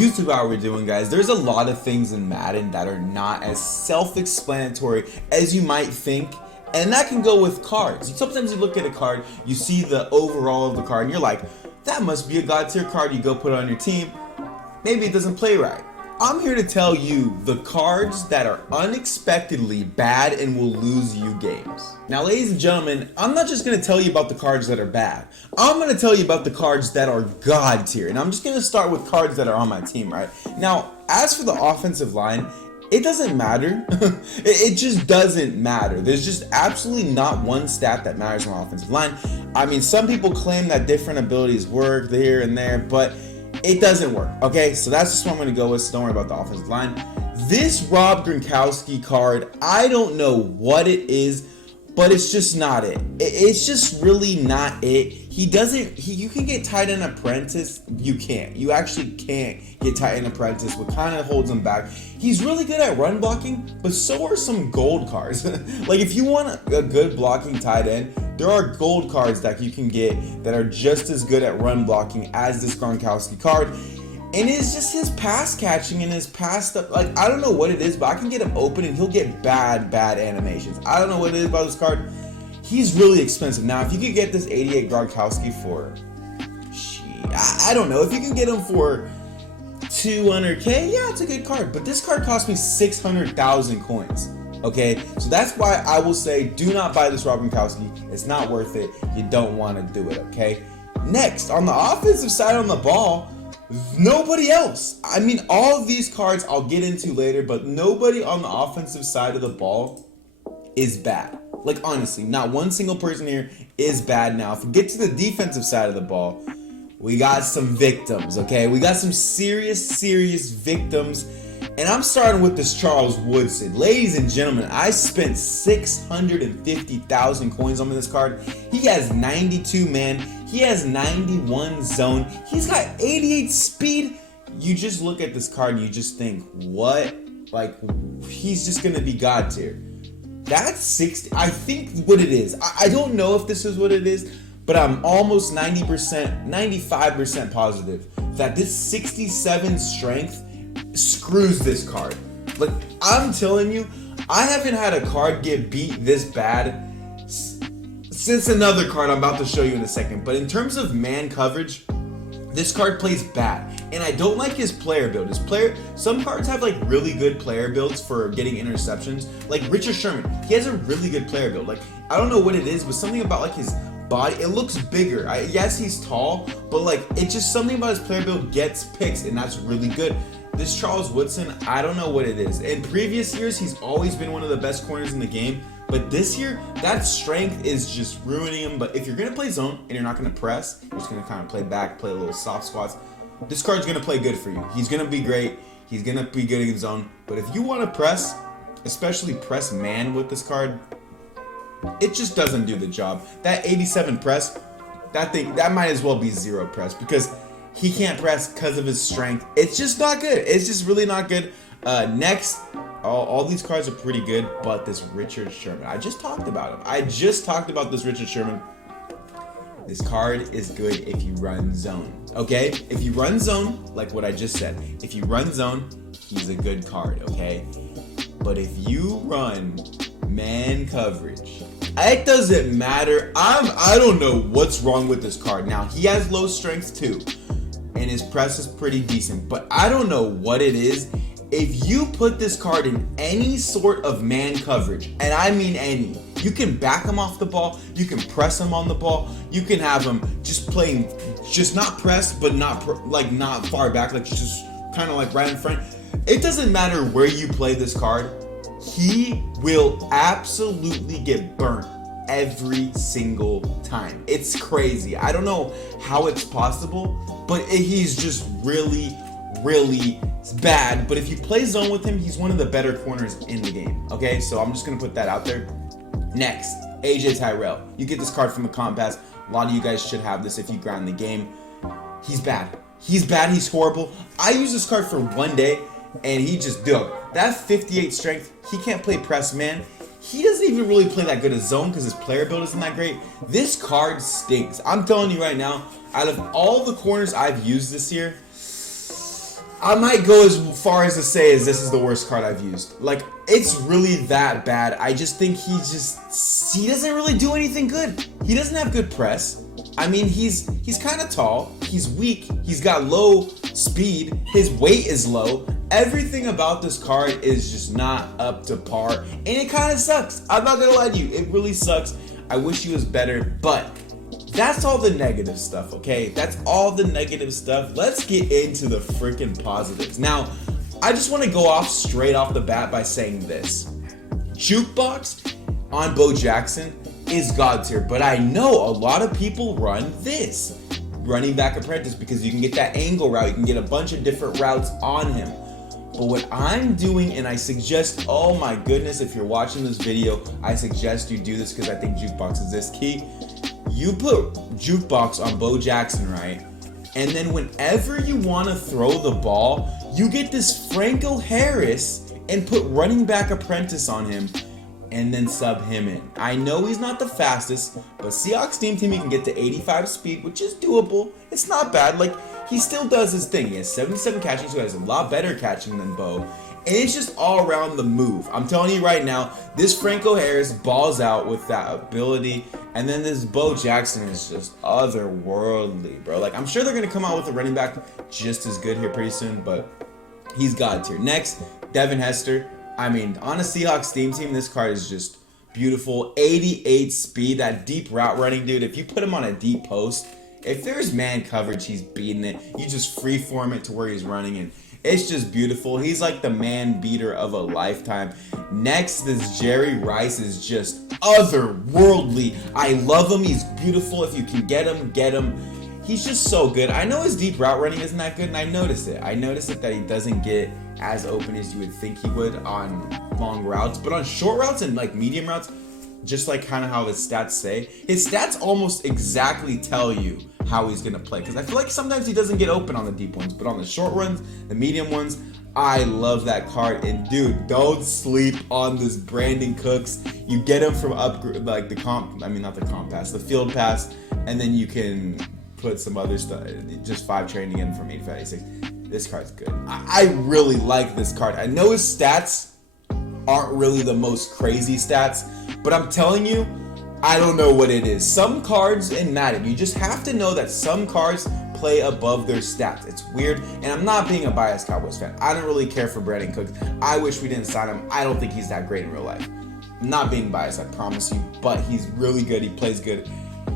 YouTube, how we're doing, guys. There's a lot of things in Madden that are not as self-explanatory as you might think, and that can go with cards. Sometimes you look at a card, you see the overall of the card, and you're like, that must be a god tier card. You go put it on your team, maybe it doesn't play right. I'm here to tell you the cards that are unexpectedly bad and will lose you games. Now, ladies and gentlemen, I'm not just going to tell you about the cards that are bad. I'm going to tell you about the cards that are god tier. And I'm just going to start with cards that are on my team, right? Now, as for the offensive line, it doesn't matter. It just doesn't matter. There's just absolutely not one stat that matters on the offensive line. I mean, some people claim that different abilities work here and there, but it doesn't work, okay? So that's just what I'm going to go with, so don't worry about the offensive line. This Rob Gronkowski card, I don't know what it is, but it's just not it. It's just really not it. You can get tight end apprentice, you can't. You actually can't get tight end apprentice, what kind of holds him back. He's really good at run blocking, but so are some gold cards. Like if you want a good blocking tight end, there are gold cards that you can get that are just as good at run blocking as this Gronkowski card. And it's just his pass catching and his pass stuff. Like, I don't know what it is, but I can get him open and he'll get bad animations. I don't know what it is about this card. He's really expensive. Now, if you could get this 88 Gronkowski for, I don't know, if you can get him for 200K, yeah, it's a good card. But this card cost me 600,000 coins. Okay, so that's why I will say do not buy this Rob Gronkowski. It's not worth it. You don't want to do it, okay? Next, on the offensive side on the ball, nobody else. I mean, all of these cards I'll get into later, but nobody on the offensive side of the ball is bad. Like, honestly, not one single person here is bad. Now, if we get to the defensive side of the ball, we got some victims, okay? We got some serious victims. And I'm starting with this Charles Woodson. Ladies and gentlemen, I spent 650,000 coins on this card. He has 92 man. He has 91 zone. He's got 88 speed. You just look at this card and you just think, what? Like, he's just going to be god tier. That's 60. I think what it is. I don't know if this is what it is, but I'm almost 90%, 95% positive that this 67 strength screws this card. Like, I'm telling you, I haven't had a card get beat this bad since another card I'm about to show you in a second. But in terms of man coverage, this card plays bad. And I don't like his player build. Some cards have like really good player builds for getting interceptions. Like Richard Sherman, he has a really good player build. Like, I don't know what it is, but something about like his body, it looks bigger. Yes, he's tall, but like it's just something about his player build gets picks, and that's really good. This Charles Woodson, I don't know what it is. In previous years, he's always been one of the best corners in the game. But this year, that strength is just ruining him. But if you're going to play zone and you're not going to press, you're just going to kind of play back, play a little soft squats, this card's going to play good for you. He's going to be great. He's going to be good in zone. But if you want to press, especially press man with this card, it just doesn't do the job. That 87 press, that might as well be 0 press because he can't press because of his strength. It's just not good. It's just really not good. Next, all these cards are pretty good, but this Richard Sherman, I just talked about him. I just talked about this Richard Sherman. This card is good if you run zone, okay? If you run zone, like what I just said, if you run zone, he's a good card, okay? But if you run man coverage, it doesn't matter. I don't know what's wrong with this card. Now, he has low strength too, and his press is pretty decent, but I don't know what it is. If you put this card in any sort of man coverage, and I mean any, you can back him off the ball, you can press him on the ball, you can have him just playing, just not press, but not far back, like just kind of like right in front. It doesn't matter where you play this card, he will absolutely get burnt every single time. It's crazy. I don't know how it's possible, but he's just really bad. But if you play zone with him, he's one of the better corners in the game. Okay, so I'm just gonna put that out there. Next, AJ Terrell. You get this card from the comp pass. A lot of you guys should have this if you grind the game. He's bad. He's horrible. I used this card for one day and he just dug. That 58 strength, he can't play press man. He doesn't even really play that good as zone because his player build isn't that great. This card stinks. I'm telling you right now, out of all the corners I've used this year, I might go as far as to say as this is the worst card I've used. Like, it's really that bad. I just think he doesn't really do anything good. He doesn't have good press. I mean, he's kind of tall. He's weak. He's got low speed. His weight is low. Everything about this card is just not up to par. And it kind of sucks. I'm not going to lie to you. It really sucks. I wish he was better, but that's all the negative stuff, okay? That's all the negative stuff. Let's get into the freaking positives. Now, I just want to go off straight off the bat by saying this. Jukebox on Bo Jackson is God tier, but I know a lot of people run this running back apprentice because you can get that angle route. You can get a bunch of different routes on him. But what I'm doing, and I suggest, oh my goodness, if you're watching this video, I suggest you do this because I think Jukebox is this key. You put Jukebox on Bo Jackson, right? And then whenever you want to throw the ball, you get this Franco Harris and put running back apprentice on him and then sub him in. I know he's not the fastest, but Seahawks team he can get to 85 speed, which is doable. It's not bad. Like, he still does his thing. He has 77 catching, so he has a lot better catching than Bo. And it's just all around the move. I'm telling you right now, this Franco Harris balls out with that ability. And then this Bo Jackson is just otherworldly, bro. Like, I'm sure they're going to come out with a running back just as good here pretty soon, but he's God tier. Next, Devin Hester. I mean, on a Seahawks team, this card is just beautiful. 88 speed, that deep route running, dude. If you put him on a deep post, if there's man coverage, he's beating it. You just freeform it to where he's running, and it's just beautiful. He's like the man beater of a lifetime. Next, this Jerry Rice is just otherworldly. I love him. He's beautiful. If you can get him, get him. He's just so good. I know his deep route running isn't that good, and I noticed it. I noticed it that he doesn't get as open as you would think he would on long routes, but on short routes and like medium routes, just like kind of how his stats say, his stats almost exactly tell you how he's gonna play. Because I feel like sometimes he doesn't get open on the deep ones, but on the short runs, the medium ones, I love that card. And dude, don't sleep on this Brandon Cooks. You get him from like the the field pass, and then you can put some other stuff, just 5 training in from 85 to 86. This card's good. I really like this card. I know his stats aren't really the most crazy stats, but I'm telling you, I don't know what it is. Some cards in Madden, you just have to know that some cards play above their stats. It's weird, and I'm not being a biased Cowboys fan. I don't really care for Brandon Cooks. I wish we didn't sign him. I don't think he's that great in real life. I'm not being biased, I promise you, but he's really good. He plays good.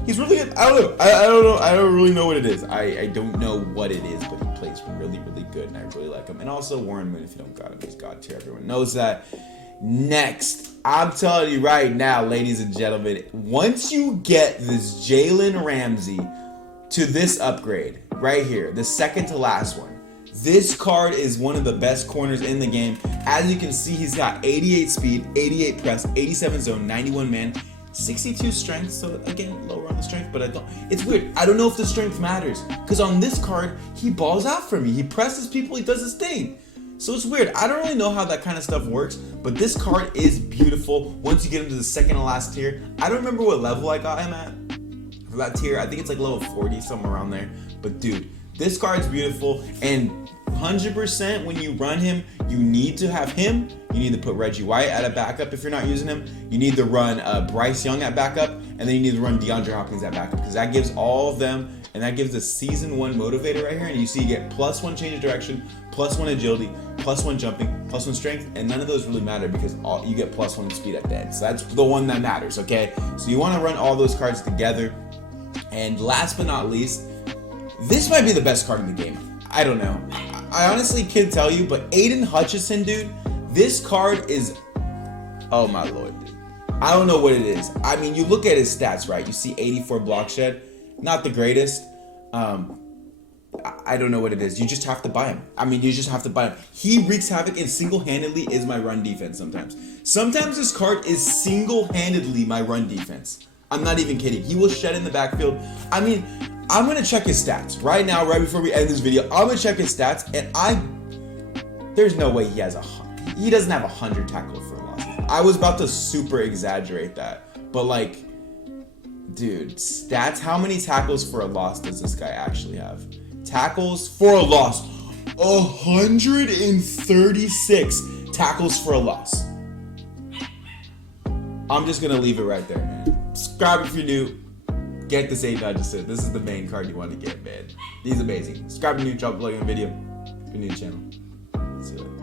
He's really good. I don't know. I don't know. I don't really know what it is. I don't know what it is, but he plays really, really good, and I really like him. And also Warren Moon, if you don't got him, he's God tier. Everyone knows that. Next, I'm telling you right now, ladies and gentlemen, once you get this Jalen Ramsey to this upgrade right here, the second to last one, this card is one of the best corners in the game. As you can see, he's got 88 speed, 88 press, 87 zone, 91 man, 62 strength, so again, lower on the strength, but it's weird. I don't know if the strength matters, because on this card, he balls out for me. He presses people, he does his thing. So it's weird. I don't really know how that kind of stuff works, but this card is beautiful once you get him to the second to last tier. I don't remember what level I got him at for that tier. I think it's like level 40, somewhere around there. But dude, this card's beautiful, and 100% when you run him, you need to have him. You need to put Reggie White at a backup if you're not using him. You need to run Bryce Young at backup, and then you need to run DeAndre Hopkins at backup, because that gives all of them, and that gives the season 1 motivator right here. And you see you get +1 change of direction, +1 agility, +1 jumping, +1 strength, and none of those really matter because you get +1 speed at the end. So that's the one that matters, okay? So you want to run all those cards together. And last but not least, this might be the best card in the game. I don't know. I honestly can't tell you, but Aiden Hutchinson, dude, this card is, oh my lord, dude. I don't know what it is. I mean, you look at his stats, right? You see 84 block shed, not the greatest. I don't know what it is. You just have to buy him. I mean, you just have to buy him. He wreaks havoc and single-handedly is my run defense sometimes. Sometimes this card is single-handedly my run defense. I'm not even kidding. He will shed in the backfield. I mean, I'm going to check his stats right now, right before we end this video. I'm going to check his stats, and there's no way he doesn't have 100 tackles for losses. I was about to super exaggerate that, but like, dude, stats, how many tackles for a loss does this guy actually have? Tackles for a loss. 136 tackles for a loss. I'm just gonna leave it right there, man. Subscribe if you're new. Get this Aiden Hutchinson. This is the main card you want to get, man. He's amazing. Subscribe if you're new. Drop a like on the video if you're new to the channel.